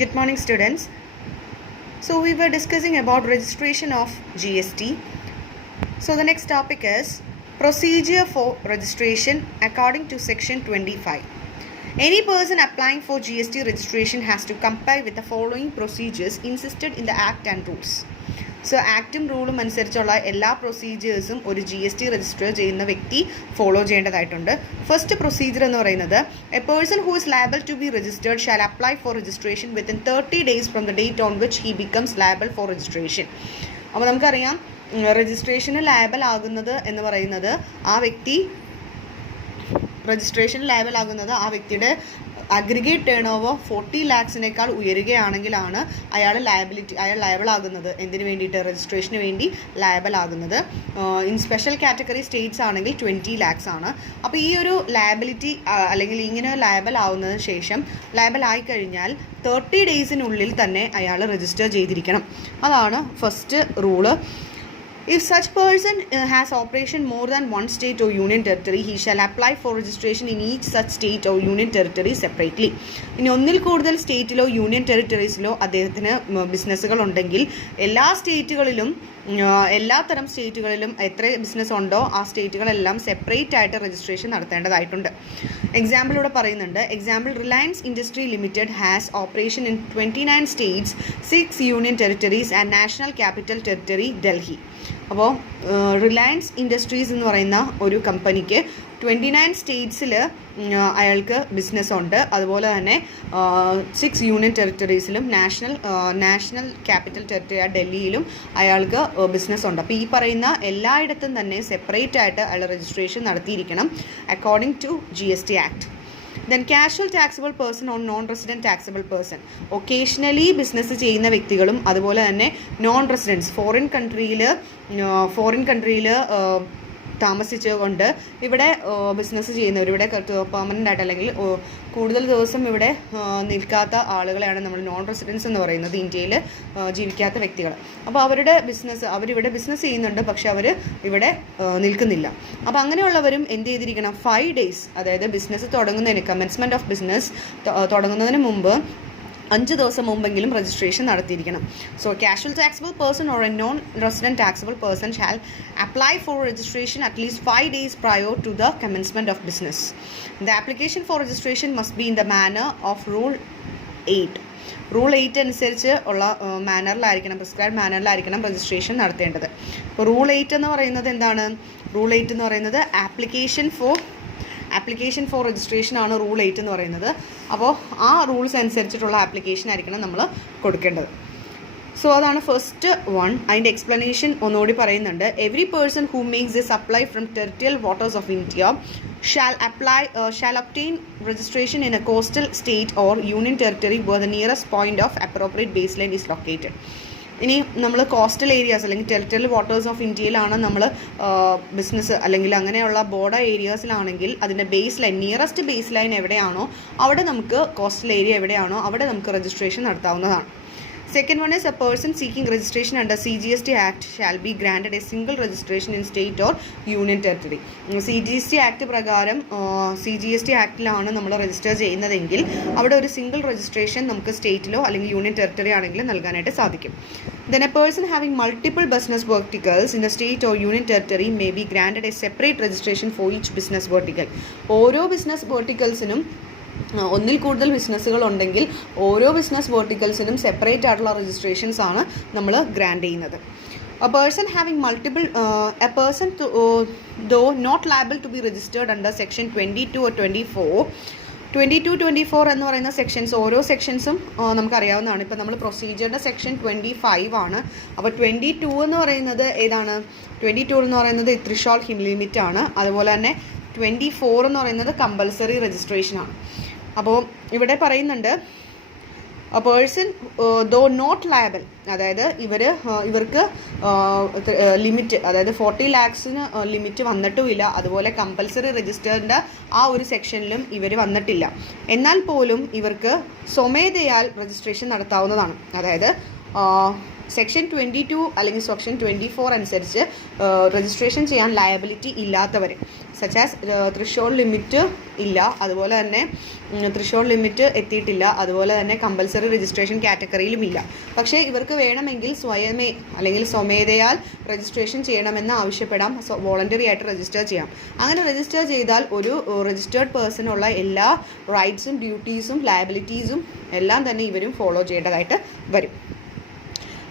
Good morning, students. So we were discussing about registration of GST. So the next topic is procedure for registration according to section 25. Any person applying for GST registration has to comply with the following procedures insisted in the Act and rules. So ആക്റ്റും റൂളും അനുസരിച്ചുള്ള എല്ലാ പ്രൊസീജിയേഴ്സും ഒരു GST register ചെയ്യുന്ന വ്യക്തി follow ചെയ്യേണ്ടതായിട്ടുണ്ട്. First procedure എന്ന് പറയുന്നത് a person who is liable to be registered shall apply for registration within 30 days from the date on which he becomes liable for registration. അപ്പോൾ നമുക്കറിയാം രജിസ്ട്രേഷന് ലയബിൾ ആകുന്നത് എന്ന് പറയുന്നത് ആ വ്യക്തിയുടെ അഗ്രിഗേറ്റ് ടേൺ ഓവർ 40 lakhs ഉയരുകയാണെങ്കിലാണ് അയാൾ ലയബിൾ ആകുന്നത്. എന്തിനു വേണ്ടിയിട്ട്? രജിസ്ട്രേഷന് വേണ്ടി ലയബിൾ ആകുന്നത്. ഇൻ സ്പെഷ്യൽ കാറ്റഗറി സ്റ്റേറ്റ്സ് ആണെങ്കിൽ 20 lakhs ആണ്. അപ്പോൾ ഈ ഒരു ലയബിലിറ്റി അല്ലെങ്കിൽ ഇങ്ങനെ ലയബിൾ ആവുന്നതിന് ശേഷം ലയബിൾ ആയിക്കഴിഞ്ഞാൽ 30 days തന്നെ അയാൾ രജിസ്റ്റർ ചെയ്തിരിക്കണം. അതാണ് first rule. If such person has operation more than one state or union territory, he shall apply for registration in each such state or union territory separately. ഇനി ഒന്നിൽ കൂടുതൽ സ്റ്റേറ്റിലോ യൂണിയൻ ടെറിട്ടറീസിലോ അദ്ദേഹത്തിന് ബിസിനസ്സുകൾ ഉണ്ടെങ്കിൽ എല്ലാത്തരം സ്റ്റേറ്റുകളിലും എത്ര ബിസിനസ് ഉണ്ടോ ആ സ്റ്റേറ്റുകളെല്ലാം സെപ്പറേറ്റ് ആയിട്ട് രജിസ്ട്രേഷൻ നടത്തേണ്ടതായിട്ടുണ്ട്. എക്സാമ്പിൾ ഇവിടെ പറയുന്നുണ്ട്. Example, Reliance industry limited has operation in 29 states, 6 union territories and national capital territory Delhi. അപ്പോൾ റിലയൻസ് ഇൻഡസ്ട്രീസ് എന്ന് പറയുന്ന ഒരു കമ്പനിക്ക് 29 സ്റ്റേറ്റ്സിൽ അയാൾക്ക് ബിസിനസ് ഉണ്ട്. അതുപോലെ തന്നെ 6 യൂണിയൻ ടെറിട്ടറീസിലും നാഷണൽ ക്യാപിറ്റൽ ടെറിട്ടറി ഡൽഹിയിലും അയാൾക്ക് ബിസിനസ് ഉണ്ട്. അപ്പോൾ ഈ പറയുന്ന എല്ലായിടത്തും തന്നെ സെപ്പറേറ്റ് ആയിട്ട് അയാൾ രജിസ്ട്രേഷൻ നടത്തിയിരിക്കണം according to GST act. Then casual taxable person on non resident taxable person. Occasionally business ചെയ്യുന്ന വ്യക്തികളും അതുപോലെ തന്നെ നോൺ റെസിഡൻസ് ഫോറിൻ കൺട്രിയിൽ താമസിച്ചുകൊണ്ട് ഇവിടെ ബിസിനസ് ചെയ്യുന്നവർ, ഇവിടെ പെർമനൻ്റ് ആയിട്ട് അല്ലെങ്കിൽ കൂടുതൽ ദിവസം ഇവിടെ നിൽക്കാത്ത ആളുകളെയാണ് നമ്മൾ നോൺ റെസിഡൻസ് എന്ന് പറയുന്നത്, ഇന്ത്യയിൽ ജീവിക്കാത്ത വ്യക്തികൾ. അപ്പോൾ അവരിവിടെ ബിസിനസ് ചെയ്യുന്നുണ്ട്, പക്ഷെ അവർ ഇവിടെ നിൽക്കുന്നില്ല. അപ്പോൾ അങ്ങനെയുള്ളവരും എന്ത് ചെയ്തിരിക്കണം? 5 days, അതായത് ബിസിനസ് തുടങ്ങുന്നതിന്, കമൻസ്മെൻറ്റ് ഓഫ് ബിസിനസ് തുടങ്ങുന്നതിന് മുമ്പ് 5 ദിവസം മുമ്പെങ്കിലും രജിസ്ട്രേഷൻ നടത്തിയിരിക്കണം. So casual taxable person or a non resident taxable person shall apply for registration at least 5 days prior to the commencement of business. The application for registration must be in the manner of Rule 8. Rule 8 അനുസരിച്ച് ഉള്ള prescribe മാനറിലായിരിക്കണം registration നടത്തേണ്ടത്. അപ്പോൾ rule 8 എന്ന് പറയുന്നത് എന്താണ്? Rule 8 എന്ന് പറയുന്നത് application for registration ആണ് റൂൾ 8 എന്ന് പറയുന്നത്. അപ്പോൾ ആ റൂൾസ് അനുസരിച്ചിട്ടുള്ള ആപ്ലിക്കേഷൻ ആയിരിക്കണം നമ്മൾ കൊടുക്കേണ്ടത്. സോ അതാണ് ഫസ്റ്റ് വൺ. അതിൻ്റെ എക്സ്പ്ലനേഷൻ ഒന്നുകൂടി പറയുന്നുണ്ട്. Every person who makes this apply from territorial waters of India shall obtain registration in a coastal state or union territory where the nearest point of appropriate baseline is located. ഇനി നമ്മൾ coastal areas അല്ലെങ്കിൽ ടെറിട്ടറിയൽ waters of ഇന്ത്യയിലാണ് നമ്മൾ business അല്ലെങ്കിൽ അങ്ങനെയുള്ള border ഏരിയാസിലാണെങ്കിൽ അതിൻ്റെ nearest base line എവിടെയാണോ അവിടെ നമുക്ക് കോസ്റ്റൽ ഏരിയ എവിടെയാണോ അവിടെ നമുക്ക് രജിസ്ട്രേഷൻ നടത്താവുന്നതാണ്. Second one is a person seeking registration under CGST Act shall be granted a single registration in state or union territory. CGST Act പ്രകാരം CGST ആക്ടിലാണ് നമ്മൾ രജിസ്റ്റർ ചെയ്യുന്നതെങ്കിൽ അവിടെ ഒരു സിംഗിൾ രജിസ്ട്രേഷൻ നമുക്ക് സ്റ്റേറ്റിലോ അല്ലെങ്കിൽ യൂണിയൻ ടെറിട്ടറി ആണെങ്കിലും നൽകാനായിട്ട് സാധിക്കും. Then a person having multiple business verticals in the state or union territory may be granted a separate registration for each business vertical. ഓരോ ബിസിനസ് വെർട്ടിക്കൽസിനും ഒന്നിൽ കൂടുതൽ ബിസിനസ്സുകൾ ഉണ്ടെങ്കിൽ ഓരോ ബിസിനസ് വെർട്ടിക്കൽസിനും സെപ്പറേറ്റ് ആയിട്ടുള്ള രജിസ്ട്രേഷൻസ് ആണ് നമ്മൾ ഗ്രാൻഡ് ചെയ്യുന്നത്. A person though not liable to be registered under section 22 or 24. 22-24 എന്ന് പറയുന്ന സെക്ഷൻസ്, ഓരോ സെക്ഷൻസും നമുക്കറിയാവുന്നതാണ്. ഇപ്പോൾ നമ്മൾ പ്രൊസീജിയറിൻ്റെ സെക്ഷൻ 25 ആണ്. അപ്പോൾ 22 എന്ന് പറയുന്നത് ഏതാണ്? 22 എന്ന് പറയുന്നത് ത്രിഷോൾ ലിമിറ്റ് ആണ്. അതുപോലെ തന്നെ 24 എന്ന് പറയുന്നത് കമ്പൽസറി രജിസ്ട്രേഷൻ ആണ്. അപ്പോൾ ഇവിടെ പറയുന്നുണ്ട് a person though not liable, അതായത് ഇവർക്ക് ലിമിറ്റ്, അതായത് 40 lakhs ലിമിറ്റ് വന്നിട്ടുമില്ല, അതുപോലെ കമ്പൽസറി രജിസ്റ്ററിൻ്റെ ആ ഒരു സെക്ഷനിലും ഇവർ വന്നിട്ടില്ല. എന്നാൽ പോലും ഇവർക്ക് സ്വമേധയാൽ രജിസ്ട്രേഷൻ നടത്താവുന്നതാണ്. അതായത് സെക്ഷൻ 22 അല്ലെങ്കിൽ സെക്ഷൻ 24 അനുസരിച്ച് രജിസ്ട്രേഷൻ ചെയ്യാൻ ലയബിലിറ്റി ഇല്ലാത്തവർ, സച്ച് ആസ് ത്രിഷോൾഡ് ലിമിറ്റ് ഇല്ല, അതുപോലെ തന്നെ ത്രിഷോൾഡ് ലിമിറ്റ് എത്തിയിട്ടില്ല, അതുപോലെ തന്നെ കമ്പൽസറി രജിസ്ട്രേഷൻ കാറ്റഗറിയിലും ഇല്ല. പക്ഷേ ഇവർക്ക് വേണമെങ്കിൽ സ്വമേധയാൽ രജിസ്ട്രേഷൻ ചെയ്യണമെന്ന് ആവശ്യപ്പെടാം. വോളണ്ടറി ആയിട്ട് രജിസ്റ്റർ ചെയ്യാം. അങ്ങനെ രജിസ്റ്റർ ചെയ്താൽ ഒരു രജിസ്റ്റേർഡ് പേഴ്സണുള്ള എല്ലാ റൈറ്റ്സും ഡ്യൂട്ടീസും ലയബിലിറ്റീസും എല്ലാം തന്നെ ഇവരും ഫോളോ ചെയ്യേണ്ടതായിട്ട് വരും.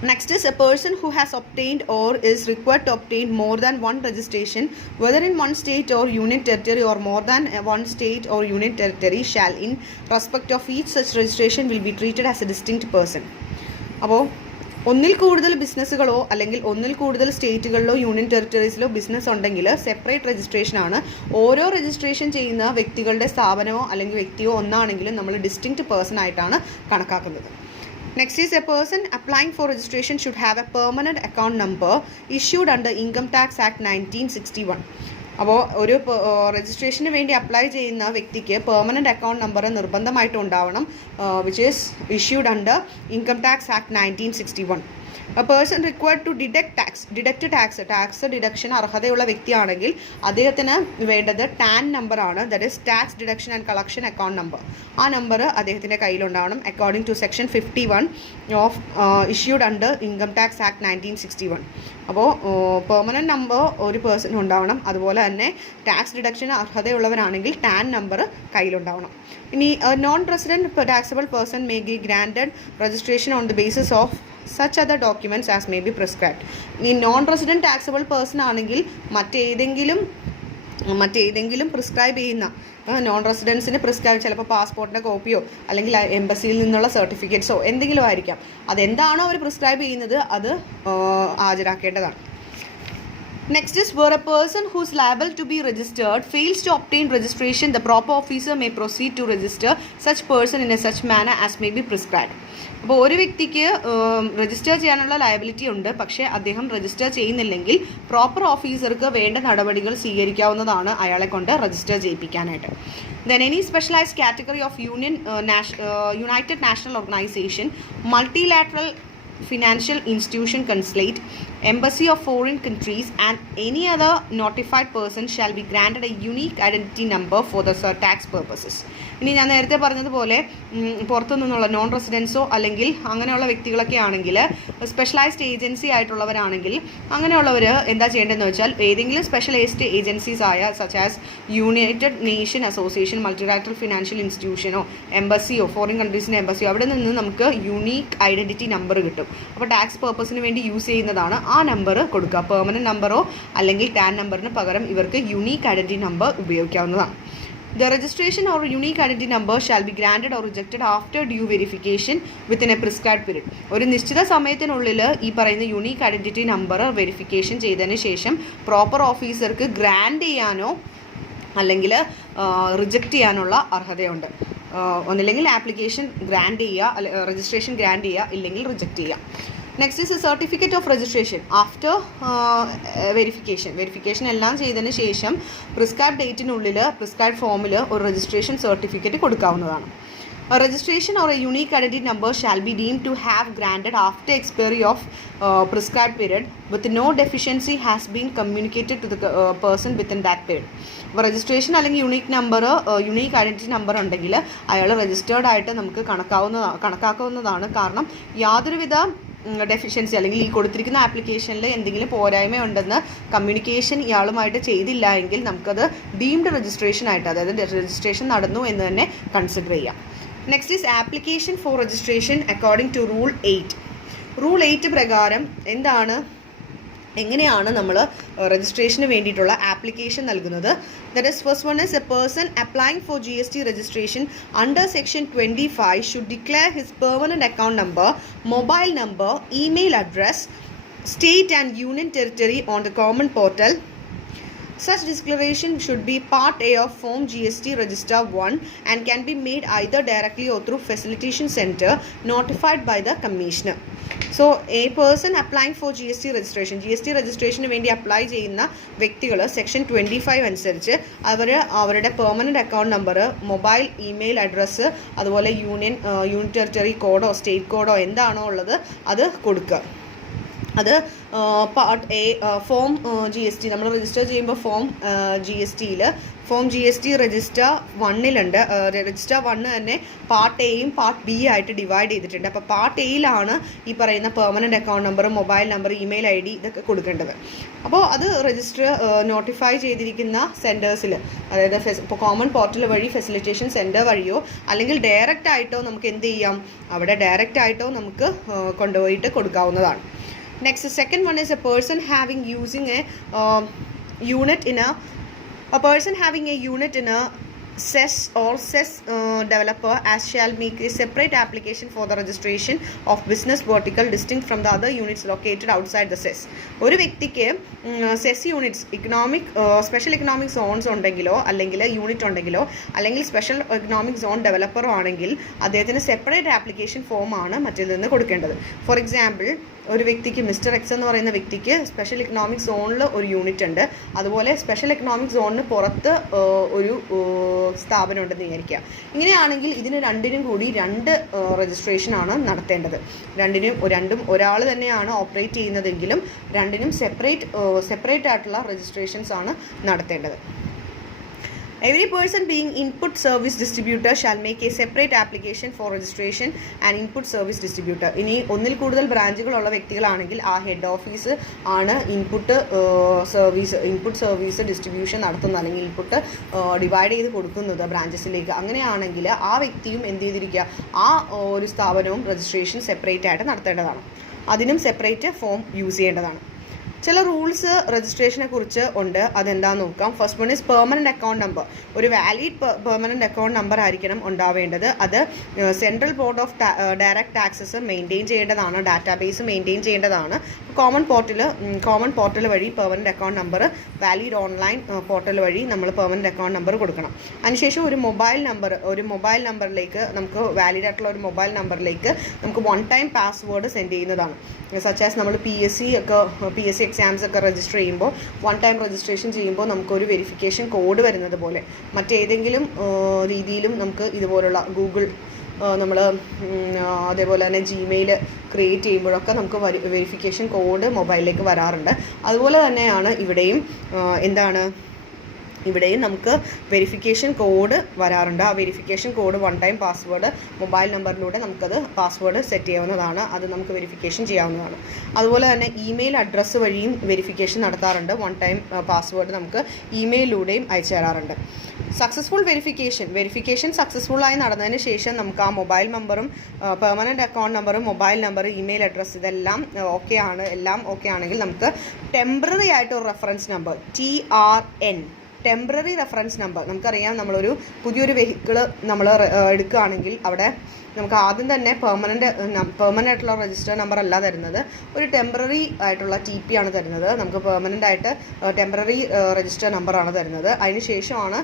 Next is a person who has obtained or is required to obtain more than one registration, whether in one state or union territory or more than one state or union territory, shall in respect of each such registration will be treated as a distinct person. അപ്പോൾ ഒന്നിൽ കൂടുതൽ ബിസിനസ്സുകളോ അല്ലെങ്കിൽ ഒന്നിൽ കൂടുതൽ സ്റ്റേറ്റുകളിലോ union ടെറിട്ടറീസിലോ business ഉണ്ടെങ്കിൽ separate registration ആണ്. ഓരോ registration ചെയ്യുന്ന വ്യക്തികളുടെ സ്ഥാപനമോ അല്ലെങ്കിൽ വ്യക്തിയോ ഒന്നാണെങ്കിലും നമ്മൾ ഡിസ്റ്റിങ്ക്റ്റ് പേഴ്സൺ ആയിട്ടാണ് കണക്കാക്കുന്നത്. Next is a person applying for registration should have a permanent account number issued under Income Tax Act 1961. അപ്പോൾ ഒരു രജിസ്ട്രേഷന് വേണ്ടി അപ്ലൈ ചെയ്യുന്ന വ്യക്തിക്ക് പെർമനൻറ്റ് അക്കൗണ്ട് നമ്പർ നിർബന്ധമായിട്ട് ഉണ്ടാവണം, which is issued under income tax act 1961. A person required to deduct tax deduction അർഹതയുള്ള വ്യക്തിയാണെങ്കിൽ അദ്ദേഹത്തിന് വേണ്ടത് ടാൻ നമ്പർ ആണ്, that is tax deduction and collection account number. ആ നമ്പർ അദ്ദേഹത്തിൻ്റെ കയ്യിലുണ്ടാവണം according to section 51 of issued under income tax act 1961. അപ്പോൾ പെർമനൻറ്റ് നമ്പർ ഒരു പേഴ്സൺ ഉണ്ടാവണം, അതുപോലെ തന്നെ ടാക്സ് ഡിഡക്ഷൻ അർഹതയുള്ളവരാണെങ്കിൽ ടാൻ നമ്പർ കയ്യിലുണ്ടാവണം. ഇനി non resident taxable person may B granted registration on the basis of such other documents as may be prescribed. ഈ non resident taxable person ആണെങ്കിൽ മറ്റേതെങ്കിലും പ്രിസ്ക്രൈബ് ചെയ്യുന്ന നോൺ റെസിഡൻസിന് പ്രിസ്ക്രൈബ് ചിലപ്പോൾ പാസ്പോർട്ടിൻ്റെ കോപ്പിയോ അല്ലെങ്കിൽ എംബസിയിൽ നിന്നുള്ള സർട്ടിഫിക്കറ്റ്സോ എന്തെങ്കിലും ആയിരിക്കാം. അതെന്താണോ അവർ പ്രിസ്ക്രൈബ് ചെയ്യുന്നത് അത് ഹാജരാക്കേണ്ടതാണ്. Next is where a person who is liable to be registered fails to obtain registration, the proper officer may proceed to register such person in a such manner as may be prescribed. അപ്പോൾ ഒരു വ്യക്തിക്ക് register ചെയ്യാനുള്ള liability ഉണ്ട്, പക്ഷേ അദ്ദേഹം register ചെയ്യുന്നില്ലെങ്കിൽ proper ഓഫീസർക്ക് വേണ്ട നടപടികൾ സ്വീകരിക്കാവുന്നതാണ് അയാളെ കൊണ്ട് register ചെയ്യിപ്പിക്കാനായിട്ട്. Then any specialized category of United National Organization, multilateral financial institution, consulate, embassy of foreign countries and any other notified person shall be granted a unique identity number for the tax purposes. ഇനി ഞാൻ നേരത്തെ പറഞ്ഞതുപോലെ പുറത്തു നിന്നുള്ള non റെസിഡൻസോ അല്ലെങ്കിൽ അങ്ങനെയുള്ള വ്യക്തികളൊക്കെ ആണെങ്കിൽ specialised agency ആയിട്ടുള്ളവരാണെങ്കിൽ അങ്ങനെയുള്ളവർ എന്താ ചെയ്യേണ്ടതെന്ന് വെച്ചാൽ ഏതെങ്കിലും സ്പെഷ്യലൈസ്ഡ് ഏജൻസീസ് ആയ such as united nation association, multilateral financial ഇൻസ്റ്റിറ്റ്യൂഷനോ എംബസിയോ ഫോറിൻ കൺട്രീസിൻ്റെ എംബസിയോ അവിടെ നിന്ന് നമുക്ക് യുണീക്ക് ഐഡൻറ്റിറ്റി നമ്പർ കിട്ടും. അപ്പോൾ ടാക്സ് പർപ്പസിന് വേണ്ടി യൂസ് ചെയ്യുന്നതാണ്. ആ നമ്പർ കൊടുക്കുക. പെർമനൻറ്റ് നമ്പറോ അല്ലെങ്കിൽ ടാൻ നമ്പറിന് പകരം ഇവർക്ക് യുണീക്ക് ഐഡൻറ്റിറ്റി നമ്പർ ഉപയോഗിക്കാവുന്നതാണ്. The registration or unique identity number shall be granted or rejected after due verification within a prescribed period. ഒരു നിശ്ചിത സമയത്തിനുള്ളിൽ ഈ പറയുന്ന യുണീക്ക് ഐഡൻറ്റിറ്റി നമ്പർ വെരിഫിക്കേഷൻ ചെയ്തതിന് ശേഷം പ്രോപ്പർ ഓഫീസർക്ക് ഗ്രാൻഡ് ചെയ്യാനോ അല്ലെങ്കിൽ റിജക്റ്റ് ചെയ്യാനുള്ള അർഹതയുണ്ട്. ഒന്നില്ലെങ്കിൽ ആപ്ലിക്കേഷൻ ഗ്രാൻഡ് ചെയ്യുക, രജിസ്ട്രേഷൻ ഗ്രാൻഡ് ചെയ്യുക, ഇല്ലെങ്കിൽ റിജക്റ്റ് ചെയ്യുക. Next is A certificate of registration after verification എല്ലാം ചെയ്തതിന് ശേഷം പ്രിസ്ക്രൈബ് ഡേറ്റിനുള്ളിൽ പ്രിസ്ക്രൈബ് ഫോമിൽ ഒരു രജിസ്ട്രേഷൻ സർട്ടിഫിക്കറ്റ് കൊടുക്കാവുന്നതാണ്. A registration or a unique identity number shall be deemed to have granted after expiry of prescribed period with no deficiency has been communicated to the person within that period. അപ്പോൾ registration അല്ലെങ്കിൽ unique identity number ഉണ്ടെങ്കിൽ അയാൾ registered ആയിട്ട് നമുക്ക് കണക്കാക്കാവുന്നതാണ്. കാരണം യാതൊരുവിധ deficiency അല്ലെങ്കിൽ ഈ കൊടുത്തിരിക്കുന്ന ആപ്ലിക്കേഷനിൽ എന്തെങ്കിലും പോരായ്മ ഉണ്ടെന്ന് കമ്മ്യൂണിക്കേഷൻ ഇയാളുമായിട്ട് ചെയ്തില്ല എങ്കിൽ നമുക്കത് ഡീംഡ് രജിസ്ട്രേഷൻ ആയിട്ട്, അതായത് രജിസ്ട്രേഷൻ നടന്നു എന്ന് തന്നെ കൺസിഡർ ചെയ്യാം. Next is application for registration according to rule 8. Rule 8 പ്രകാരം എങ്ങനെയാണ് നമ്മൾ രജിസ്ട്രേഷന് വേണ്ടിയിട്ടുള്ള ആപ്ലിക്കേഷൻ നൽകുന്നത്? That is first one is a person applying for GST registration under section 25 should declare his permanent account number, mobile number, email address, state and union territory on the common portal. Such declaration should be Part A of Form GST Register 1 and can be made either directly or through Facilitation Center notified by the Commissioner. So, a person applying for GST registration വേണ്ടി apply ചെയ്യുന്ന വ്യക്തികൾ section 25 അനുസരിച്ച് അവരുടെ permanent account number, mobile, email address, അതുപോലെ union territory കോഡോ state കോഡോ എന്താണോ ഉള്ളത് അത് കൊടുക്കുക. അത് part A form G S T നമ്മൾ രജിസ്റ്റർ ചെയ്യുമ്പോൾ form G S T register 1-ലുണ്ട്. രജിസ്റ്റർ 1 തന്നെ പാർട്ട് എയും പാർട്ട് ബി ആയിട്ട് ഡിവൈഡ് ചെയ്തിട്ടുണ്ട്. അപ്പോൾ പാർട്ട് എയിലാണ് ഈ പറയുന്ന permanent account number, mobile number, email ID ഇതൊക്കെ കൊടുക്കേണ്ടത്. അപ്പോൾ അത് രജിസ്റ്റർ നോട്ടിഫൈ ചെയ്തിരിക്കുന്ന സെൻറ്റേഴ്സിൽ, അതായത് ഇപ്പോൾ കോമൺ പോർട്ടൽ വഴി ഫെസിലിറ്റേഷൻ സെൻറ്റർ വഴിയോ അല്ലെങ്കിൽ ഡയറക്റ്റ് ആയിട്ടോ നമുക്ക് എന്ത് ചെയ്യാം, അവിടെ ഡയറക്റ്റ് ആയിട്ടോ നമുക്ക് കൊണ്ടുപോയിട്ട് കൊടുക്കാവുന്നതാണ്. Next, second one is a person having unit in a CES or CES developer as shall make a separate application for the registration of business vertical distinct from the other units located outside the CES. ഒരു വ്യക്തിക്ക് CES units special economic zones ഉണ്ടെങ്കിലോ അല്ലെങ്കിൽ unit ഉണ്ടെങ്കിലോ അല്ലെങ്കിൽ special economic zone ഡെവലപ്പറോ ആണെങ്കിൽ അദ്ദേഹത്തിന് separate application ഫോമാണ് മറ്റിൽ നിന്ന് കൊടുക്കേണ്ടത്. ഫോർ എക്സാമ്പിൾ, ഒരു വ്യക്തിക്ക് മിസ്റ്റർ എക്സ് എന്ന് പറയുന്ന വ്യക്തിക്ക് സ്പെഷ്യൽ എക്കണോമിക് സോണിൽ ഒരു യൂണിറ്റ് ഉണ്ട്, അതുപോലെ സ്പെഷ്യൽ എക്കണോമിക് സോണിന് പുറത്ത് ഒരു സ്ഥാപനം ഉണ്ടെന്ന് വിചാരിക്കുക. ഇങ്ങനെയാണെങ്കിൽ ഇതിന് രണ്ടിനും കൂടി 2 രജിസ്ട്രേഷനാണ് നടത്തേണ്ടത്. രണ്ടും ഒരാൾ തന്നെയാണ് ഓപ്പറേറ്റ് ചെയ്യുന്നതെങ്കിലും രണ്ടിനും സെപ്പറേറ്റ് ആയിട്ടുള്ള രജിസ്ട്രേഷൻസ് ആണ് നടത്തേണ്ടത്. Every person being input service distributor shall make a separate application for registration and input service distributor. ഇനി ഒന്നിൽ കൂടുതൽ ബ്രാഞ്ചുകളുള്ള വ്യക്തികളാണെങ്കിൽ ആ ഹെഡ് ഓഫീസ് ആണ് ഇൻപുട്ട് സർവീസ് ഡിസ്ട്രിബ്യൂഷൻ നടത്തുന്നത്, അല്ലെങ്കിൽ ഇൻപുട്ട് ഡിവൈഡ് ചെയ്ത് കൊടുക്കുന്നത് ബ്രാഞ്ചസിലേക്ക്. അങ്ങനെയാണെങ്കിൽ ആ വ്യക്തിയും എന്ത് ചെയ്തിരിക്കുക, ആ ഒരു സ്ഥാപനവും രജിസ്ട്രേഷൻ സെപ്പറേറ്റ് ആയിട്ട് നടത്തേണ്ടതാണ്. അതിനും സെപ്പറേറ്റ് ഫോം യൂസ് ചെയ്യേണ്ടതാണ്. ചില റൂൾസ് രജിസ്ട്രേഷനെ കുറിച്ച് ഉണ്ട്, അതെന്താണെന്ന് നോക്കാം. First one is permanent account number. ഒരു വാലിഡ് പെർമനൻറ്റ് അക്കൗണ്ട് നമ്പർ ആയിരിക്കണം ഉണ്ടാവേണ്ടത്. അത് central board of direct taxes maintain ചെയ്യേണ്ടതാണ്, ഡാറ്റാബേസ് മെയിൻറ്റെയിൻ ചെയ്യേണ്ടതാണ്. കോമൺ പോർട്ടൽ വഴി permanent account number, valid online portal വഴി നമ്മൾ പെർമനൻറ്റ് അക്കൗണ്ട് നമ്പർ കൊടുക്കണം. അതിനുശേഷം ഒരു മൊബൈൽ നമ്പറിലേക്ക് നമുക്ക് വാലിഡ് ആയിട്ടുള്ള ഒരു മൊബൈൽ നമ്പറിലേക്ക് നമുക്ക് 1 ടൈം പാസ്വേഡ് സെൻഡ് ചെയ്യുന്നതാണ്. സച്ച് ആസ് നമ്മൾ PSC എക്സാംസ് ഒക്കെ രജിസ്റ്റർ ചെയ്യുമ്പോൾ 1 ടൈം രജിസ്ട്രേഷൻ ചെയ്യുമ്പോൾ നമുക്കൊരു വെരിഫിക്കേഷൻ കോഡ് വരുന്നത് പോലെ മറ്റേതെങ്കിലും രീതിയിലും നമുക്ക് ഇതുപോലുള്ള ഗൂഗിൾ അതേപോലെ തന്നെ Gmail ക്രിയേറ്റ് ചെയ്യുമ്പോഴൊക്കെ നമുക്ക് വെരിഫിക്കേഷൻ കോഡ് മൊബൈലിലേക്ക് വരാറുണ്ട്. അതുപോലെ തന്നെയാണ് ഇവിടെയും നമുക്ക് വെരിഫിക്കേഷൻ കോഡ് വരാറുണ്ട്. ആ verification code 1 time password mobile നമ്പറിലൂടെ നമുക്കത് പാസ്വേഡ് സെറ്റ് ചെയ്യാവുന്നതാണ്, അത് നമുക്ക് വെരിഫിക്കേഷൻ ചെയ്യാവുന്നതാണ്. അതുപോലെ തന്നെ ഇമെയിൽ അഡ്രസ്സ് വഴിയും വെരിഫിക്കേഷൻ നടത്താറുണ്ട്. 1 ടൈം പാസ്വേഡ് നമുക്ക് ഇമെയിലൂടെയും അയച്ചു തരാറുണ്ട്. സക്സസ്ഫുൾ വെരിഫിക്കേഷൻ സക്സസ്ഫുള്ളായി നടന്നതിന് ശേഷം നമുക്ക് ആ മൊബൈൽ നമ്പറും പെർമനൻറ്റ് അക്കൗണ്ട് നമ്പറും മൊബൈൽ നമ്പർ ഇമെയിൽ അഡ്രസ്സ് ഇതെല്ലാം എല്ലാം ഓക്കെ ആണെങ്കിൽ നമുക്ക് ടെമ്പററി ആയിട്ട് ഒരു reference number TRN temporary reference number, നമുക്കറിയാം നമ്മളൊരു പുതിയൊരു വെഹിക്കിൾ നമ്മൾ എടുക്കുകയാണെങ്കിൽ അവിടെ നമുക്ക് ആദ്യം തന്നെ പെർമനൻ്റ് ആയിട്ടുള്ള രജിസ്റ്റർ നമ്പർ അല്ല തരുന്നത്, ഒരു ടെമ്പററി ആയിട്ടുള്ള TP ആണ് തരുന്നത്. നമുക്ക് പെർമനൻ്റ് ആയിട്ട് ടെമ്പററി രജിസ്റ്റർ നമ്പറാണ് തരുന്നത്. അതിന് ശേഷമാണ്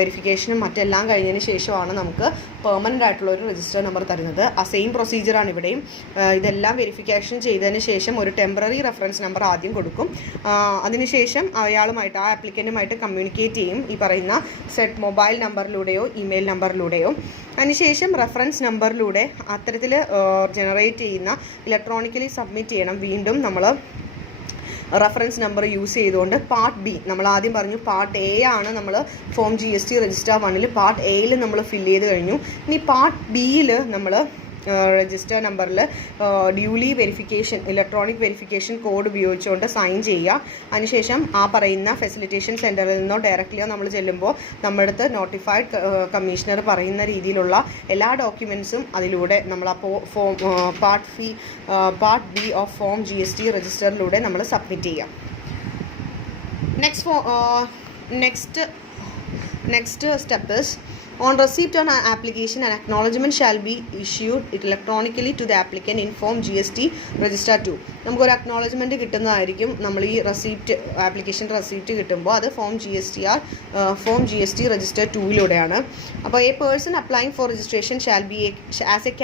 വെരിഫിക്കേഷനും മറ്റെല്ലാം കഴിഞ്ഞതിന് ശേഷമാണ് നമുക്ക് പെർമനൻ്റ് ആയിട്ടുള്ള ഒരു രജിസ്റ്റർ നമ്പർ തരുന്നത്. ആ സെയിം പ്രൊസീജിയറാണ് ഇവിടെയും. ഇതെല്ലാം വെരിഫിക്കേഷൻ ചെയ്തതിന് ശേഷം ഒരു ടെമ്പററി റെഫറൻസ് നമ്പർ ആദ്യം കൊടുക്കും. അതിനുശേഷം അയാളുമായിട്ട് ആ ആപ്ലിക്കൻറ്റുമായിട്ട് കമ്മ്യൂണിക്കേറ്റ് ചെയ്യും, ഈ പറയുന്ന സെറ്റ് മൊബൈൽ നമ്പറിലൂടെയോ ഇമെയിൽ നമ്പറിലൂടെയോ. അതിനുശേഷം റെഫറൻസ് നമ്പറിലൂടെ അത്തരത്തിൽ ജനറേറ്റ് ചെയ്യുന്ന ഇലക്ട്രോണിക്കലി സബ്മിറ്റ് ചെയ്യണം. വീണ്ടും നമ്മൾ റെഫറൻസ് നമ്പർ യൂസ് ചെയ്തുകൊണ്ട് പാർട്ട് ബി, നമ്മൾ ആദ്യം പറഞ്ഞു പാർട്ട് എ ആണ് നമ്മൾ ഫോം GST രജിസ്റ്റർ 1 പാർട്ട് എയിൽ നമ്മൾ ഫില്ല് ചെയ്ത് കഴിഞ്ഞു. ഇനി പാർട്ട് ബിയിൽ നമ്മൾ രജിസ്റ്റർ നമ്പറിൽ duly verification electronic verification code ഉപയോഗിച്ചുകൊണ്ട് സൈൻ ചെയ്യുക. അതിനുശേഷം ആ പറയുന്ന ഫെസിലിറ്റേഷൻ സെൻറ്ററിൽ നിന്നോ ഡയറക്റ്റ്ലിയോ നമ്മൾ ചെല്ലുമ്പോൾ നമ്മുടെ അടുത്ത് നോട്ടിഫൈഡ് കമ്മീഷണർ പറയുന്ന രീതിയിലുള്ള എല്ലാ ഡോക്യുമെൻറ്റ്സും അതിലൂടെ നമ്മൾ ആ part B of form GST രജിസ്റ്ററിലൂടെ നമ്മൾ സബ്മിറ്റ് ചെയ്യാം. Next step is on receipt on an application, an acknowledgement shall be issued electronically to the applicant in form GST register 2. നമുക്കൊരു അക്നോളജ്മെൻറ്റ് കിട്ടുന്നതായിരിക്കും. നമ്മൾ ഈ ആപ്ലിക്കേഷൻ റെസീപ്റ്റ് കിട്ടുമ്പോൾ അത് ഫോം GST രജിസ്റ്റർ 2യിലൂടെയാണ്. അപ്പോൾ a person applying for registration shall be as a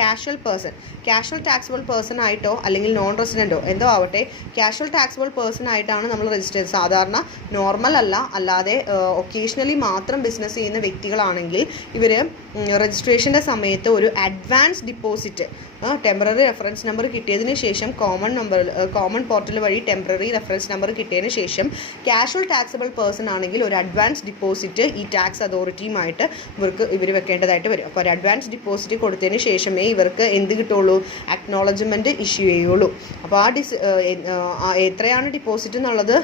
casual taxable person ആയിട്ടോ അല്ലെങ്കിൽ നോൺ റെസിഡൻറ്റോ എന്തോ ആവട്ടെ, കാഷ്വൽ ടാക്സബിൾ പേഴ്സൺ ആയിട്ടാണ് നമ്മൾ രജിസ്റ്റർ ചെയ്യുന്നത്. സാധാരണ നോർമൽ അല്ലാതെ ഒക്കേഷണലി മാത്രം ബിസിനസ് ചെയ്യുന്ന വ്യക്തികളാണെങ്കിൽ ഇവർ രജിസ്ട്രേഷൻ്റെ സമയത്ത് ഒരു advance deposit temporary reference number കിട്ടിയതിന് ശേഷം കോമൺ പോർട്ടൽ വഴി ടെമ്പററി റെഫറൻസ് നമ്പർ കിട്ടിയതിന് ശേഷം കാഷ്വൽ ടാക്സബിൾ പേഴ്സൺ ആണെങ്കിൽ ഒരു അഡ്വാൻസ് ഡിപ്പോസിറ്റ് ഈ ടാക്സ് അതോറിറ്റിയുമായിട്ട് ഇവർ വെക്കേണ്ടതായിട്ട് വരും. അപ്പോൾ ഒരു അഡ്വാൻസ് ഡിപ്പോസിറ്റ് കൊടുത്തതിന് ശേഷമേ ഇവർക്ക് എന്ത് കിട്ടുള്ളൂ, അക്നോളജ്മെൻറ്റ് ഇഷ്യൂ ചെയ്യുള്ളൂ. അപ്പോൾ എത്രയാണ് ഡിപ്പോസിറ്റ് എന്നുള്ളത്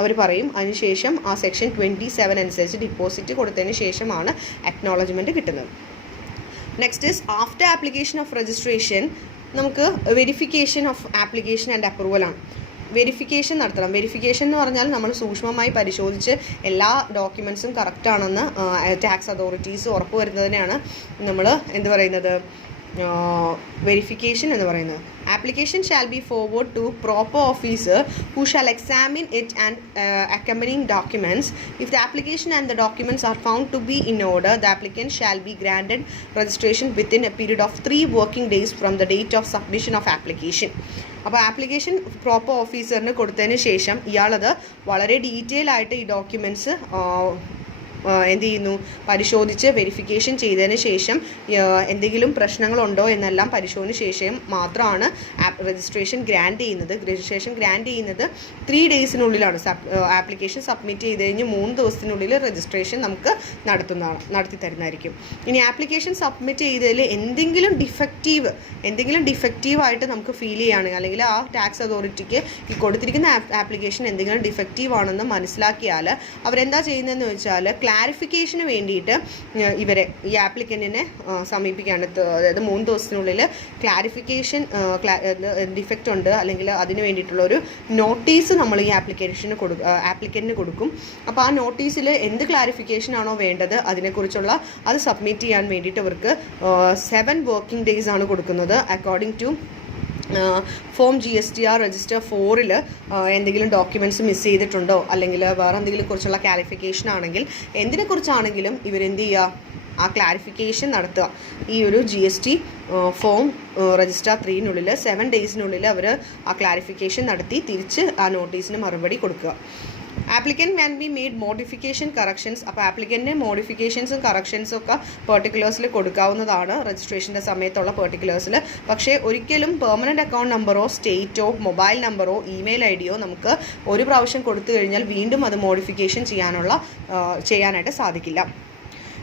അവർ പറയും. അതിനുശേഷം ആ സെക്ഷൻ 27 അനുസരിച്ച് ഡിപ്പോസിറ്റ് കൊടുത്തതിന് ശേഷമാണ് അക്നോളജ്മെൻറ്റ് കിട്ടുന്നത്. Next is after application of registration നമുക്ക് verification of application and approval ആണ്. വെരിഫിക്കേഷൻ നടത്തണം. വെരിഫിക്കേഷൻ എന്ന് പറഞ്ഞാൽ നമ്മൾ സൂക്ഷ്മമായി പരിശോധിച്ച് എല്ലാ ഡോക്യുമെൻറ്റ്സും കറക്റ്റാണെന്ന് ടാക്സ് അതോറിറ്റീസ് ഉറപ്പ് വരുന്നതിനാണ് നമ്മൾ എന്ത് പറയുന്നത്, വെരിഫിക്കേഷൻ എന്ന് പറയുന്നത്. Application shall be forward to proper officer who shall examine it and accompanying documents. If the application and the documents are found to be in order, the applicant shall be granted registration within a period of 3 working days from the date of submission of application. അപ്പോൾ application proper ഓഫീസറിന് കൊടുത്തതിന് ശേഷം ഇയാളത് വളരെ detail ആയിട്ട് ഈ documents എന്ത് ചെയ്യുന്നു, പരിശോധിച്ച് verification ചെയ്തതിന് ശേഷം എന്തെങ്കിലും പ്രശ്നങ്ങളുണ്ടോ എന്നെല്ലാം പരിശോധന ശേഷം മാത്രമാണ് രജിസ്ട്രേഷൻ ഗ്രാൻഡ് ചെയ്യുന്നത്. രജിസ്ട്രേഷൻ ഗ്രാൻഡ് ചെയ്യുന്നത് 3 ഡേയ്സിനുള്ളിലാണ്. ആപ്ലിക്കേഷൻ സബ്മിറ്റ് ചെയ്ത് കഴിഞ്ഞ് 3 ദിവസത്തിനുള്ളിൽ രജിസ്ട്രേഷൻ നമുക്ക് നടത്തി തരുന്നതായിരിക്കും. ഇനി ആപ്ലിക്കേഷൻ സബ്മിറ്റ് ചെയ്തതിൽ എന്തെങ്കിലും ഡിഫക്റ്റീവായിട്ട് നമുക്ക് ഫീൽ ചെയ്യുകയാണെങ്കിൽ, അല്ലെങ്കിൽ ആ ടാക്സ് അതോറിറ്റിക്ക് ഈ കൊടുത്തിരിക്കുന്ന ആപ്ലിക്കേഷൻ എന്തെങ്കിലും ഡിഫക്റ്റീവ് ആണെന്ന് മനസ്സിലാക്കിയാൽ അവരെന്താ ചെയ്യുന്നതെന്ന് വെച്ചാൽ ക്ലാരിഫിക്കേഷന് വേണ്ടിയിട്ട് ഇവരെ ഈ ആപ്ലിക്കൻറ്റിനെ സമീപിക്കുകയാണ്. അതായത് 3 ദിവസത്തിനുള്ളിൽ ക്ലാരിഫിക്കേഷൻ ഡിഫക്റ്റ് ഉണ്ട് അല്ലെങ്കിൽ അതിന് വേണ്ടിയിട്ടുള്ളൊരു നോട്ടീസ് നമ്മൾ ഈ ആപ്ലിക്കൻറ്റിന് കൊടുക്കും. അപ്പോൾ ആ നോട്ടീസിൽ എന്ത് ക്ലാരിഫിക്കേഷൻ ആണോ വേണ്ടത് അതിനെക്കുറിച്ചുള്ള അത് സബ്മിറ്റ് ചെയ്യാൻ വേണ്ടിയിട്ട് അവർക്ക് 7 വർക്കിംഗ് ഡേയ്സ് ആണ് കൊടുക്കുന്നത്. According to form GSTR register 4 എന്തെങ്കിലും ഡോക്യുമെൻറ്റ്സ് മിസ് ചെയ്തിട്ടുണ്ടോ അല്ലെങ്കിൽ വേറെ എന്തെങ്കിലും കുറിച്ചുള്ള ക്ലാരിഫിക്കേഷൻ ആണെങ്കിൽ എന്തിനെക്കുറിച്ചാണെങ്കിലും ഇവരെന്ത് ചെയ്യുക, ആ ക്ലാരിഫിക്കേഷൻ നടത്തുക. ഈ ഒരു GST ഫോം രജിസ്റ്റർ 3 7 ഡേയ്സിനുള്ളിൽ അവർ ആ ക്ലാരിഫിക്കേഷൻ നടത്തി തിരിച്ച് ആ നോട്ടീസിന് മറുപടി കൊടുക്കുക. Applicant can be made modification corrections. അപ്പോൾ ആപ്ലിക്കൻറ്റിന് മോഡിഫിക്കേഷൻസും കറക്ഷൻസും ഒക്കെ പെർട്ടിക്കുലേഴ്സിൽ കൊടുക്കാവുന്നതാണ് രജിസ്ട്രേഷൻ്റെ സമയത്തുള്ള പെർട്ടിക്കുലേഴ്സിൽ. പക്ഷേ ഒരിക്കലും പെർമനൻറ്റ് അക്കൗണ്ട് നമ്പറോ സ്റ്റേറ്റോ മൊബൈൽ നമ്പറോ ഇമെയിൽ ID നമുക്ക് ഒരു പ്രാവശ്യം കൊടുത്തു കഴിഞ്ഞാൽ വീണ്ടും അത് മോഡിഫിക്കേഷൻ ചെയ്യാനായിട്ട് സാധിക്കില്ല.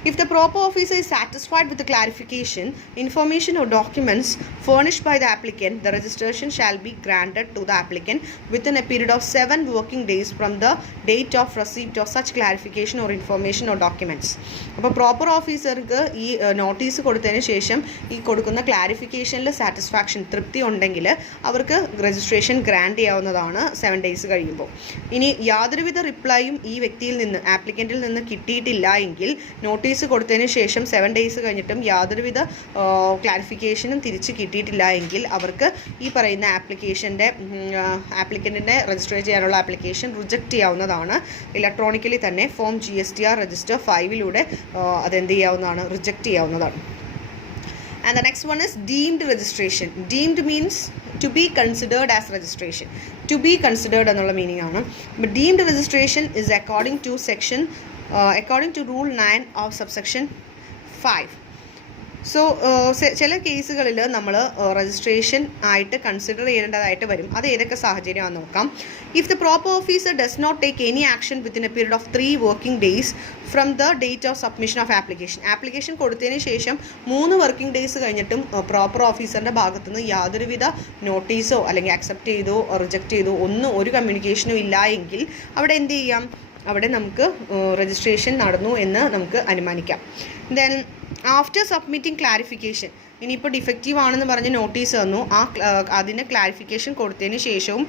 If the proper officer is satisfied with the clarification, information or documents furnished by the applicant, the registration shall be granted to the applicant within a period of 7 working days from the date of receipt of such clarification or information or documents. അപ്പോൾ proper ഓഫീസർക്ക് ഈ notice കൊടുത്തതിന് ശേഷം ഈ കൊടുക്കുന്ന ക്ലാരിഫിക്കേഷനിൽ satisfaction തൃപ്തി ഉണ്ടെങ്കിൽ അവർക്ക് രജിസ്ട്രേഷൻ ഗ്രാൻഡ് ചെയ്യാവുന്നതാണ് 7 ഡേയ്സ് കഴിയുമ്പോൾ. ഇനി യാതൊരുവിധ റിപ്ലൈയും ഈ വ്യക്തിയിൽ നിന്ന് ആപ്ലിക്കൻറ്റിൽ നിന്ന് കിട്ടിയിട്ടില്ല എങ്കിൽ നോട്ടീസ് കൊടുത്തതിന് ശേഷം 7 ഡേയ്സ് കഴിഞ്ഞിട്ടും യാതൊരുവിധ ക്ലാരിഫിക്കേഷനും തിരിച്ച് കിട്ടിയിട്ടില്ല എങ്കിൽ അവർക്ക് ഈ പറയുന്ന ആപ്ലിക്കൻറ്റിൻ്റെ രജിസ്റ്റർ ചെയ്യാനുള്ള ആപ്ലിക്കേഷൻ റിജക്റ്റ് ചെയ്യാവുന്നതാണ്. ഇലക്ട്രോണിക്കലി തന്നെ ഫോം GSTR രജിസ്റ്റർ 5 അതെന്ത് ചെയ്യാവുന്നതാണ്, റിജക്റ്റ് ചെയ്യാവുന്നതാണ്. And the next one is deemed registration. Deemed means to be considered as registration. To be considered എന്നുള്ള മീനിങ് ആണ്. But deemed registration is according to rule 9 of subsection 5. So ചില കേസുകളിൽ നമ്മൾ registration ആയിട്ട് consider ചെയ്യേണ്ടതായിട്ട് വരും. അത് ഏതൊക്കെ സാഹചര്യമാണെന്ന് നോക്കാം. If the proper officer does not take any action within a period of 3 working days from the date of submission of application കൊടുത്തതിന് ശേഷം 3 വർക്കിംഗ് ഡേയ്സ് കഴിഞ്ഞിട്ടും പ്രോപ്പർ ഓഫീസറിൻ്റെ ഭാഗത്തുനിന്ന് യാതൊരുവിധ നോട്ടീസോ അല്ലെങ്കിൽ അക്സെപ്റ്റ് ചെയ്തോ റിജക്റ്റ് ചെയ്തോ ഒരു കമ്മ്യൂണിക്കേഷനും ഇല്ല എങ്കിൽ അവിടെ എന്ത് ചെയ്യാം, അവിടെ നമുക്ക് രജിസ്ട്രേഷൻ നടന്നു എന്ന് നമുക്ക് അനുമാനിക്കാം. ദെൻ ആഫ്റ്റർ സബ്മിറ്റിംഗ് ക്ലാരിഫിക്കേഷൻ, ഇനിയിപ്പോൾ ഡിഫക്റ്റീവ് ആണെന്ന് പറഞ്ഞ് നോട്ടീസ് തന്നു, അതിന് ക്ലാരിഫിക്കേഷൻ കൊടുത്തതിന് ശേഷവും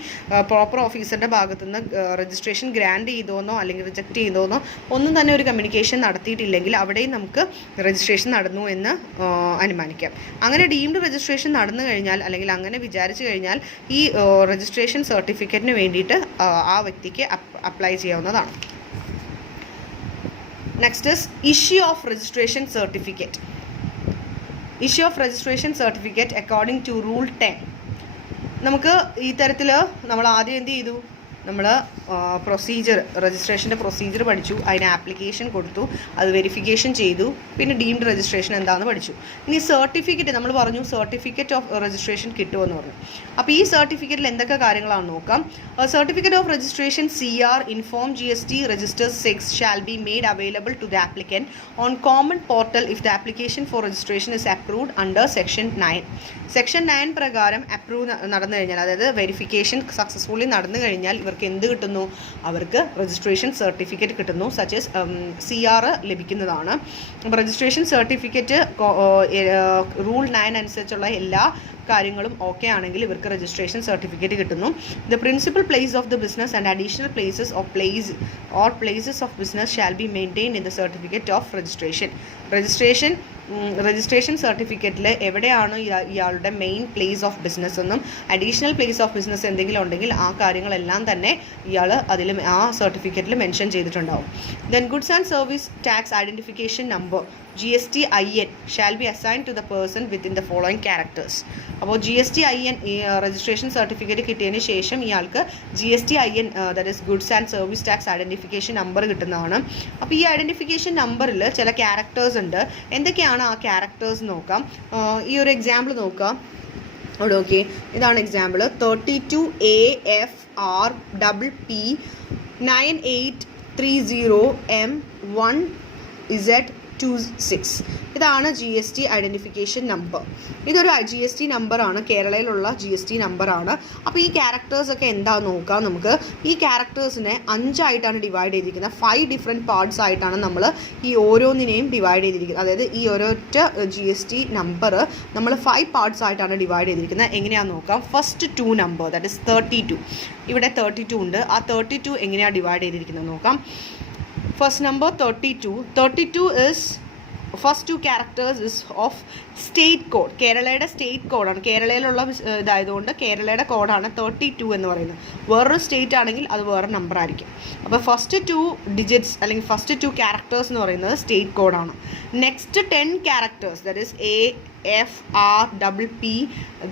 പ്രോപ്പർ ഓഫീസറുടെ ഭാഗത്തുനിന്ന് രജിസ്ട്രേഷൻ ഗ്രാൻഡ് ചെയ്തോന്നോ അല്ലെങ്കിൽ റിജക്റ്റ് ചെയ്തോന്നോ ഒന്നും തന്നെ ഒരു കമ്മ്യൂണിക്കേഷൻ നടത്തിയിട്ടില്ലെങ്കിൽ അവിടെയും നമുക്ക് രജിസ്ട്രേഷൻ നടന്നു എന്ന് അനുമാനിക്കാം. അങ്ങനെ ഡീംഡ് രജിസ്ട്രേഷൻ നടന്നു കഴിഞ്ഞാൽ അല്ലെങ്കിൽ അങ്ങനെ വിചാരിച്ചു കഴിഞ്ഞാൽ ഈ രജിസ്ട്രേഷൻ സർട്ടിഫിക്കറ്റിന് വേണ്ടിയിട്ട് ആ വ്യക്തിക്ക് അപ്ലൈ ചെയ്യാവുന്നതാണ്. Next is issue of registration certificate. Issue of registration certificate according to rule 10. നമുക്ക് ഈ തരത്തിൽ നമ്മൾ ആദ്യം എന്ത് ചെയ്തു, നമ്മൾ പ്രൊസീജിയർ, രജിസ്ട്രേഷൻ്റെ പ്രൊസീജിയർ പഠിച്ചു, അതിന് ആപ്ലിക്കേഷൻ കൊടുത്തു, അത് വെരിഫിക്കേഷൻ ചെയ്തു, പിന്നെ ഡീംഡ് രജിസ്ട്രേഷൻ എന്താണെന്ന് പഠിച്ചു. ഇനി സർട്ടിഫിക്കറ്റ് നമ്മൾ പറഞ്ഞു, സർട്ടിഫിക്കറ്റ് ഓഫ് രജിസ്ട്രേഷൻ കിട്ടുമെന്ന് പറഞ്ഞു. അപ്പോൾ ഈ സർട്ടിഫിക്കറ്റിൽ എന്തൊക്കെ കാര്യങ്ങളാണെന്ന് നോക്കാം. Certificate of registration CR inform GST registers 6 shall be made available to the applicant on common portal if the application for registration is approved under section 9. Section 9 പ്രകാരം approve നടന്നു കഴിഞ്ഞാൽ, അതായത് വെരിഫിക്കേഷൻ സക്സസ്ഫുള്ളി നടന്നു കഴിഞ്ഞാൽ ഇവർക്ക് എന്ത് കിട്ടുന്നു? അവർക്ക് രജിസ്ട്രേഷൻ സർട്ടിഫിക്കറ്റ് കിട്ടുന്നു, സച്ച് എസ് CR ലഭിക്കുന്നതാണ്. അപ്പോൾ രജിസ്ട്രേഷൻ സർട്ടിഫിക്കറ്റ് റൂൾ 9 അനുസരിച്ചുള്ള എല്ലാ കാര്യങ്ങളും ഓക്കെ ആണെങ്കിൽ ഇവർക്ക് രജിസ്ട്രേഷൻ സർട്ടിഫിക്കറ്റ് കിട്ടുന്നു. The principal place of the business and additional places of places of business shall be maintain in the certificate of registration. Registration സർട്ടിഫിക്കറ്റിൽ എവിടെയാണ് ഇയാളുടെ മെയിൻ പ്ലേസ് ഓഫ് ബിസിനസ് എന്നും അഡീഷണൽ പ്ലേസ് ഓഫ് ബിസിനസ് എന്തെങ്കിലും ഉണ്ടെങ്കിൽ ആ കാര്യങ്ങളെല്ലാം തന്നെ ഇയാൾ അതിൽ ആ സർട്ടിഫിക്കറ്റിൽ മെൻഷൻ ചെയ്തിട്ടുണ്ടാവും. Then goods and service tax identification number GSTIN shall be assigned to the person within the following characters. അപ്പോൾ GSTIN രജിസ്ട്രേഷൻ സർട്ടിഫിക്കറ്റ് കിട്ടിയതിന് ശേഷം ഇയാൾക്ക് GSTIN that is goods and service tax identification number കിട്ടുന്നതാണ്. അപ്പോൾ ഈ identification നമ്പറിൽ ചില characters ഉണ്ട്. എന്തൊക്കെയാണ് ആ ക്യാരക്ടേഴ്സ് നോക്കാം. ഈ ഒരു എക്സാമ്പിൾ നോക്കാം. അവിടെ ഓക്കെ, ഇതാണ് എക്സാമ്പിൾ. 32 AFR PP 9830 M1Z26. ഇതാണ് GST ഐഡൻറ്റിഫിക്കേഷൻ നമ്പർ. ഇതൊരു GST നമ്പറാണ്, കേരളയിലുള്ള GST നമ്പറാണ്. അപ്പോൾ ഈ ക്യാരക്ടേഴ്സൊക്കെ എന്താണെന്ന് നോക്കാം നമുക്ക്. ഈ ക്യാരക്ടേഴ്സിനെ 5 ആയിട്ടാണ് ഡിവൈഡ് ചെയ്തിരിക്കുന്നത്. 5 ഡിഫറെൻറ്റ് പാർട്സ് ആയിട്ടാണ് നമ്മൾ ഈ ഓരോന്നിനെയും ഡിവൈഡ് ചെയ്തിരിക്കുന്നത്. അതായത് ഈ ഒരൊറ്റ GST നമ്പർ നമ്മൾ 5 പാർട്സ് ആയിട്ടാണ് ഡിവൈഡ് ചെയ്തിരിക്കുന്നത്. എങ്ങനെയാണെന്ന് നോക്കാം. First 2 number that is 32. ഇവിടെ 32 ഉണ്ട്. ആ 32 എങ്ങനെയാണ് ഡിവൈഡ് ചെയ്തിരിക്കുന്നത് നോക്കാം. First number 32. 32 is first 2 characters is of state code. കേരളയുടെ സ്റ്റേറ്റ് കോഡാണ്. കേരളയിലുള്ള ഇതായതുകൊണ്ട് കേരളയുടെ കോഡാണ് 32 എന്ന് പറയുന്നത്. വേറൊരു സ്റ്റേറ്റ് ആണെങ്കിൽ അത് വേറെ നമ്പർ ആയിരിക്കും. അപ്പോൾ ഫസ്റ്റ് 2 ഡിജിറ്റ്സ് അല്ലെങ്കിൽ ഫസ്റ്റ് 2 ക്യാരക്ടേഴ്സ് എന്ന് പറയുന്നത് സ്റ്റേറ്റ് കോഡാണ്. Next 10 characters that is AFRPP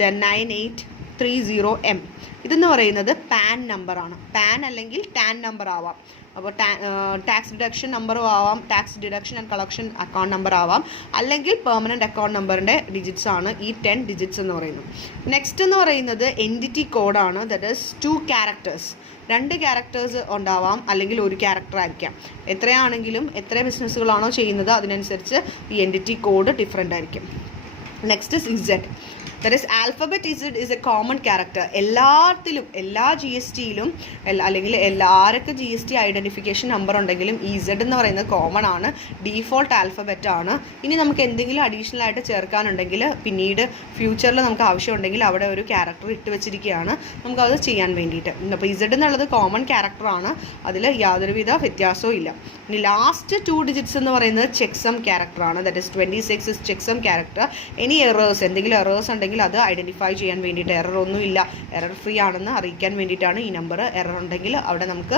then 9830M. ഇതെന്ന് പറയുന്നത് പാൻ നമ്പറാണ്. പാൻ അല്ലെങ്കിൽ ടാൻ നമ്പർ ആവാം. അപ്പോൾ ടാക്സ് ഡിഡക്ഷൻ നമ്പറും ആവാം, tax deduction and collection account number ആവാം, അല്ലെങ്കിൽ പെർമനൻറ്റ് അക്കൗണ്ട് നമ്പറിൻ്റെ ഡിജിറ്റ്സ് ആണ് ഈ 10 ഡിജിറ്റ്സ് എന്ന് പറയുന്നത്. നെക്സ്റ്റ് എന്ന് പറയുന്നത് എൻറ്റിറ്റി കോഡാണ്. That is 2 characters. 2 ക്യാരക്ടേഴ്സ് ഉണ്ടാവാം, അല്ലെങ്കിൽ ഒരു ക്യാരക്ടർ ആയിരിക്കാം. എത്രയാണെങ്കിലും എത്ര ബിസിനസ്സുകളാണോ ചെയ്യുന്നത് അതിനനുസരിച്ച് ഈ എൻറ്റിറ്റി കോഡ് ഡിഫറെൻ്റ് ആയിരിക്കും. Next Z. That is alphabet is A common character. എല്ലാത്തിലും എല്ലാ GSTയിലും അല്ലെങ്കിൽ ആരൊക്കെ GST ഐഡൻറ്റിഫിക്കേഷൻ നമ്പർ ഉണ്ടെങ്കിലും Z എന്ന് പറയുന്നത് കോമൺ ആണ്, ഡീഫോൾട്ട് ആൽഫബറ്റ് ആണ്. ഇനി നമുക്ക് എന്തെങ്കിലും അഡീഷണൽ ആയിട്ട് ചേർക്കാനുണ്ടെങ്കിൽ പിന്നീട് ഫ്യൂച്ചറിൽ നമുക്ക് ആവശ്യമുണ്ടെങ്കിൽ അവിടെ ഒരു ക്യാരക്ടർ ഇട്ട് വെച്ചിരിക്കുകയാണ് നമുക്കത് ചെയ്യാൻ വേണ്ടിയിട്ട്. അപ്പോൾ Z എന്നുള്ളത് കോമൺ ക്യാരക്ടറാണ്, അതിൽ യാതൊരുവിധ വ്യത്യാസവും ഇല്ല. ഇനി ലാസ്റ്റ് 2 ഡിജിറ്റ്സ് എന്ന് പറയുന്നത് ചെക്സം ക്യാരക്ടറാണ്. That is 26 is checksum character. Any errors, എന്തെങ്കിലും എറേഴ്സ് ഉണ്ടെങ്കിൽ അത് ഐഡൻറ്റിഫൈ ചെയ്യാൻ വേണ്ടിയിട്ട്, എറർ ഒന്നുമില്ല, എറർ ഫ്രീ ആണെന്ന് അറിയിക്കാൻ വേണ്ടിയിട്ടാണ് ഈ നമ്പർ. എറർ ഉണ്ടെങ്കിൽ അവിടെ നമുക്ക്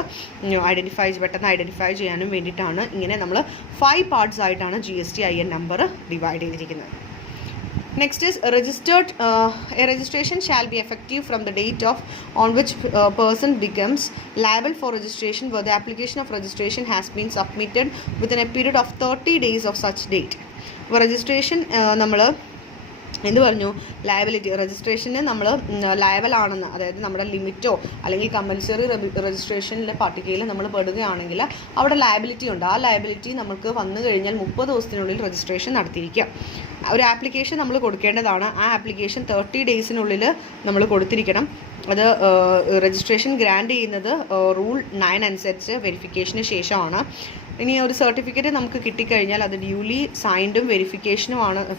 പെട്ടെന്ന് ഐഡൻറ്റിഫൈ ചെയ്യാനും വേണ്ടിയിട്ടാണ് ഇങ്ങനെ നമ്മൾ 5 പാർട്സ് ആയിട്ടാണ് GSTIN നമ്പർ ഡിവൈഡ് ചെയ്തിരിക്കുന്നത്. Next is registered. A registration shall be effective from the date on which person becomes liable for registration where the application of registration has been submitted within a period of 30 days of such date. അപ്പോൾ registration നമ്മൾ എന്ത് പറഞ്ഞു, liability, registration നമ്മൾ liable ആണെന്ന്, അതായത് നമ്മുടെ ലിമിറ്റോ അല്ലെങ്കിൽ compulsory രജിസ്ട്രേഷനിലെ പട്ടികയിൽ നമ്മൾ പെടുകയാണെങ്കിൽ അവിടെ ലയബിലിറ്റി ഉണ്ട്. ആ ലയബിലിറ്റി നമുക്ക് വന്നു കഴിഞ്ഞാൽ 30 ദിവസത്തിനുള്ളിൽ രജിസ്ട്രേഷൻ നടത്തിയിരിക്കുക. ഒരു ആപ്ലിക്കേഷൻ നമ്മൾ കൊടുക്കേണ്ടതാണ്. ആ ആപ്ലിക്കേഷൻ 30 ഡേയ്സിനുള്ളിൽ നമ്മൾ കൊടുത്തിരിക്കണം. അത് രജിസ്ട്രേഷൻ ഗ്രാൻഡ് ചെയ്യുന്നത് റൂൾ 9 അനുസരിച്ച് വെരിഫിക്കേഷന് ശേഷമാണ്. ഇനി ഒരു സർട്ടിഫിക്കറ്റ് നമുക്ക് കിട്ടിക്കഴിഞ്ഞാൽ അത് ഡ്യൂലി സൈൻഡും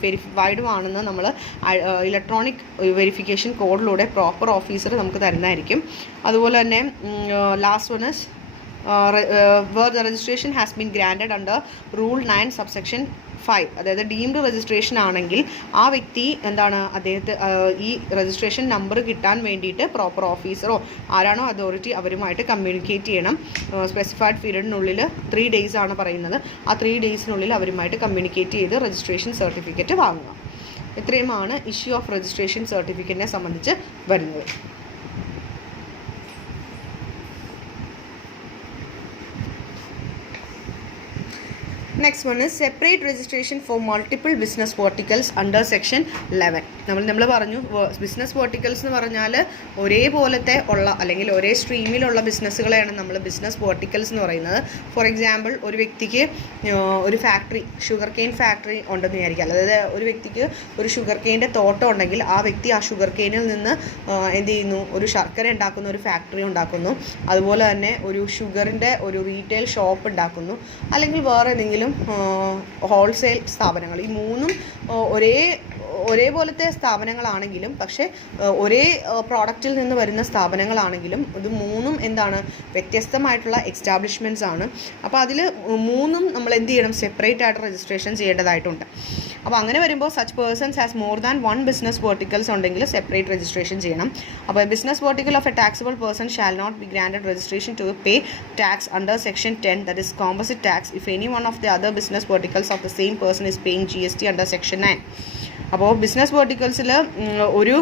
വെരിഫൈഡും ആണെന്ന് നമ്മൾ ഇലക്ട്രോണിക് വെരിഫിക്കേഷൻ കോഡിലൂടെ പ്രോപ്പർ ഓഫീസർ നമുക്ക് തരുന്നതായിരിക്കും. അതുപോലെ തന്നെ last one is where the registration has been granted under Rule 9 subsection 5, അതായത് ഡീംഡ് രജിസ്ട്രേഷൻ ആണെങ്കിൽ ആ വ്യക്തി എന്താണ്, അദ്ദേഹത്തെ ഈ രജിസ്ട്രേഷൻ നമ്പർ കിട്ടാൻ വേണ്ടിയിട്ട് പ്രോപ്പർ ഓഫീസറോ ആരാണോ അതോറിറ്റി അവരുമായിട്ട് കമ്മ്യൂണിക്കേറ്റ് ചെയ്യണം. സ്പെസിഫൈഡ് പീരീഡിനുള്ളിൽ 3 days ആണ് പറയുന്നത്. ആ 3 daysനുള്ളിൽ അവരുമായിട്ട് കമ്മ്യൂണിക്കേറ്റ് ചെയ്ത് രജിസ്ട്രേഷൻ സർട്ടിഫിക്കറ്റ് വാങ്ങുക. ഇത്രയുമാണ് ഇഷ്യൂ ഓഫ് രജിസ്ട്രേഷൻ സർട്ടിഫിക്കറ്റിനെ സംബന്ധിച്ച് വരുന്നത്. Next one is separate registration four multiple business verticals under section 11. നമ്മൾ പറഞ്ഞു ബിസിനസ് വെർട്ടിക്കൽസ് എന്ന് പറഞ്ഞാൽ ഒരേപോലത്തെ ഉള്ള അല്ലെങ്കിൽ ഒരേ സ്ട്രീമിലുള്ള ബിസിനസ്സുകളെയാണ് നമ്മൾ ബിസിനസ് വെർട്ടിക്കൽസ് എന്ന് പറയുന്നത്. ഫോർ എക്സാമ്പിൾ, ഒരു വ്യക്തിക്ക് ഒരു ഫാക്ടറി, ഷുഗർ കെയിൻ ഫാക്ടറി ഉണ്ടെന്ന് വിചാരിക്കുക. അതായത് ഒരു വ്യക്തിക്ക് ഒരു ഷുഗർ കെയിൻ്റെ തോട്ടം ഉണ്ടെങ്കിൽ ആ വ്യക്തി ആ ഷുഗർ കെയിനിൽ നിന്ന് എന്ത് ചെയ്യുന്നു, ഒരു ശർക്കര ഉണ്ടാക്കുന്ന ഒരു ഫാക്ടറി ഉണ്ടാക്കുന്നു. അതുപോലെ തന്നെ ഒരു ഷുഗറിൻ്റെ ഒരു റീറ്റെയിൽ ഷോപ്പ് ഉണ്ടാക്കുന്നു, അല്ലെങ്കിൽ വേറെ എന്തെങ്കിലും ഹോൾസെയിൽ സ്ഥാപനങ്ങൾ. ഈ മൂന്നും ഒരേപോലത്തെ സ്ഥാപനങ്ങളാണെങ്കിലും പക്ഷേ ഒരേ പ്രോഡക്റ്റിൽ നിന്ന് വരുന്ന സ്ഥാപനങ്ങളാണെങ്കിലും ഇത് മൂന്നും എന്താണ്, വ്യത്യസ്തമായിട്ടുള്ള എസ്റ്റാബ്ലിഷ്മെൻറ്റ്സ് ആണ്. അപ്പോൾ അതിൽ മൂന്നും നമ്മൾ എന്ത് ചെയ്യണം, സെപ്പറേറ്റ് ആയിട്ട് രജിസ്ട്രേഷൻ ചെയ്യേണ്ടതായിട്ടുണ്ട്. അപ്പോൾ അങ്ങനെ വരുമ്പോൾ such persons has more than one business verticals ഉണ്ടെങ്കിൽ സെപ്പറേറ്റ് രജിസ്ട്രേഷൻ ചെയ്യണം. അപ്പോൾ business vertical of a taxable person shall not be granted registration to pay tax under section 10, that is composite tax, if any one of the other business verticals of the same person is paying GST under section 9. അപ്പോൾ business വെർട്ടിക്കൽസിൽ ഒരു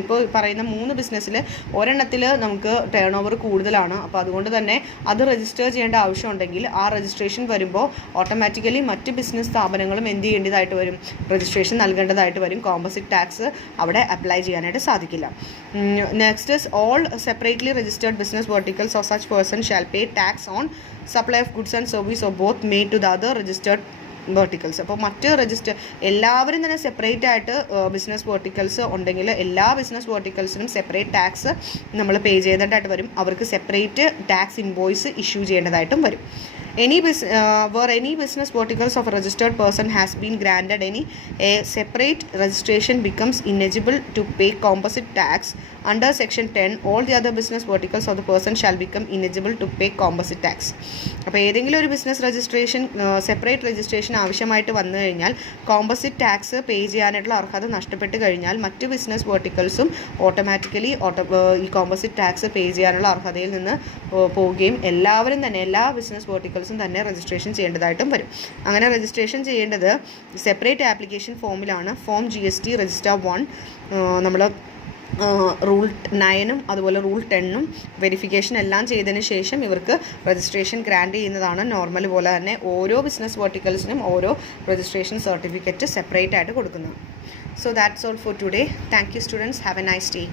ഇപ്പോൾ പറയുന്ന 3 ബിസിനസ്സിൽ ഒരെണ്ണത്തിൽ നമുക്ക് turn over കൂടുതലാണ്. അപ്പോൾ അതുകൊണ്ട് തന്നെ അത് രജിസ്റ്റർ ചെയ്യേണ്ട ആവശ്യമുണ്ടെങ്കിൽ ആ രജിസ്ട്രേഷൻ വരുമ്പോൾ ഓട്ടോമാറ്റിക്കലി മറ്റ് ബിസിനസ് സ്ഥാപനങ്ങളും എന്ത് ചെയ്യേണ്ടതായിട്ട് വരും, രജിസ്ട്രേഷൻ നൽകേണ്ടതായിട്ട് വരും. കോമ്പോസിറ്റ് ടാക്സ് അവിടെ അപ്ലൈ ചെയ്യാനായിട്ട് സാധിക്കില്ല. Next is all separately registered business verticals of such person shall pay tax on supply of goods and service of both made to the other registered verticals. അപ്പോൾ മറ്റ് എല്ലാവരും തന്നെ separate ആയിട്ട് business verticals ഉണ്ടെങ്കിൽ എല്ലാ business വെർട്ടിക്കൽസിനും separate tax നമ്മൾ പേ ചെയ്യേണ്ടതായിട്ട് വരും. അവർക്ക് സെപ്പറേറ്റ് ടാക്സ് ഇൻവോയ്സ് ഇഷ്യൂ ചെയ്യേണ്ടതായിട്ടും വരും. Where any business verticals of a registered person has been granted a separate registration becomes ineligible to pay composite tax under section 10. All the other business verticals of the person shall become ineligible to pay composite tax. അപ്പോൾ ഏതെങ്കിലും ഒരു business registration separate registration ആവശ്യമായിട്ട് വന്നു കഴിഞ്ഞാൽ composite tax പേ ചെയ്യാനായിട്ടുള്ള അർഹത നഷ്ടപ്പെട്ട് കഴിഞ്ഞാൽ മറ്റ് ബിസിനസ് വെർട്ടിക്കൽസും ഓട്ടോമാറ്റിക്കലി ഈ കോമ്പോസിറ്റ് ടാക്സ് പേ ചെയ്യാനുള്ള അർഹതയിൽ നിന്ന് പോവുകയും എല്ലാവരും തന്നെ എല്ലാ ബിസിനസ് വെർട്ടിക്കൽസും തന്നെ രജിസ്ട്രേഷൻ ചെയ്യേണ്ടതായിട്ടും വരും. അങ്ങനെ രജിസ്ട്രേഷൻ ചെയ്യേണ്ടത് സെപ്പറേറ്റ് ആപ്ലിക്കേഷൻ ഫോമിലാണ്. ഫോം GST രജിസ്റ്റർ 1 നമ്മൾ റൂൾ 9 അതുപോലെ റൂൾ 10 വെരിഫിക്കേഷൻ എല്ലാം ചെയ്തതിന് ശേഷം ഇവർക്ക് രജിസ്ട്രേഷൻ ഗ്രാൻഡ് ചെയ്യുന്നതാണ്. നോർമൽ പോലെ തന്നെ ഓരോ ബിസിനസ് വെർട്ടിക്കൽസിനും ഓരോ രജിസ്ട്രേഷൻ സർട്ടിഫിക്കറ്റ് സെപ്പറേറ്റ് ആയിട്ട് കൊടുക്കുന്നത്. So that's all for today. Thank you students. Have a nice day.